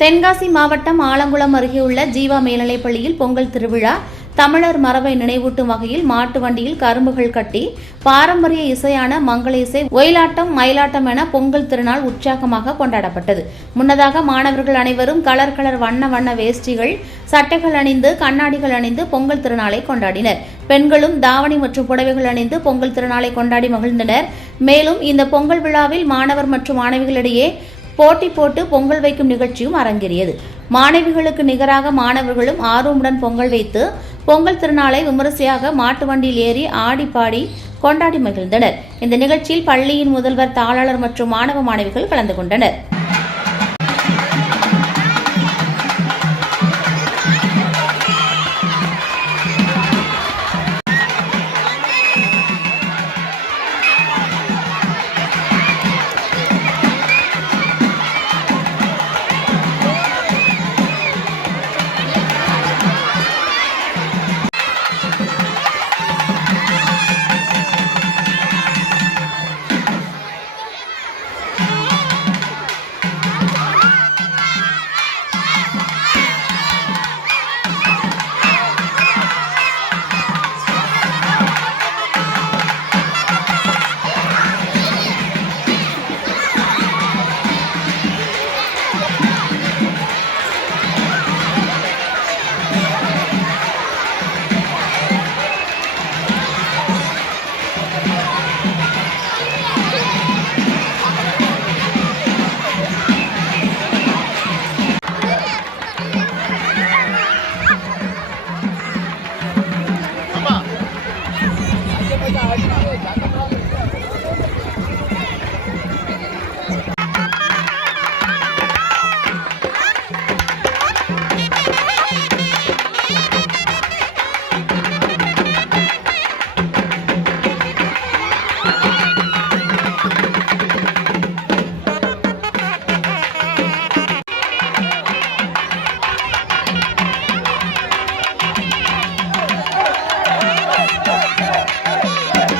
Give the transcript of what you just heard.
தென்காசி மாவட்டம் ஆலங்குளம் அருகே உள்ள ஜீவா மேல்நிலைப்பள்ளியில் பொங்கல் திருவிழா தமிழர் மரபை நினைவூட்டும் வகையில் மாட்டு வண்டியில் கரும்புகள் கட்டி பாரம்பரிய இசையான மங்கள இசை, ஒயிலாட்டம், மயிலாட்டம் என பொங்கல் திருநாள் உற்சாகமாக கொண்டாடப்பட்டது. முன்னதாக மாணவர்கள் அனைவரும் கலர் வண்ண வண்ண வேஷ்டிகள், சட்டைகள் அணிந்து, கண்ணாடிகள் அணிந்து பொங்கல் திருநாளை கொண்டாடினர். பெண்களும் தாவணி மற்றும் புடவைகள் அணிந்து பொங்கல் திருநாளை கொண்டாடி மகிழ்ந்தனர். மேலும் இந்த பொங்கல் விழாவில் மாணவர் மற்றும் மாணவிகளிடையே போட்டி போட்டு பொங்கல் வைக்கும் நிகழ்ச்சியும் அரங்கேறியது. மாணவிகளுக்கு நிகராக மாணவர்களும் ஆர்வமுடன் பொங்கல் வைத்து பொங்கல் திருநாளை விமரிசையாக மாட்டு வண்டியில் ஏறி ஆடி பாடி கொண்டாடி மகிழ்ந்தனர். இந்த நிகழ்ச்சியில் பள்ளியின் முதல்வர், தாளாளர் மற்றும் மாணவ மாணவிகள் கலந்து கொண்டனர்.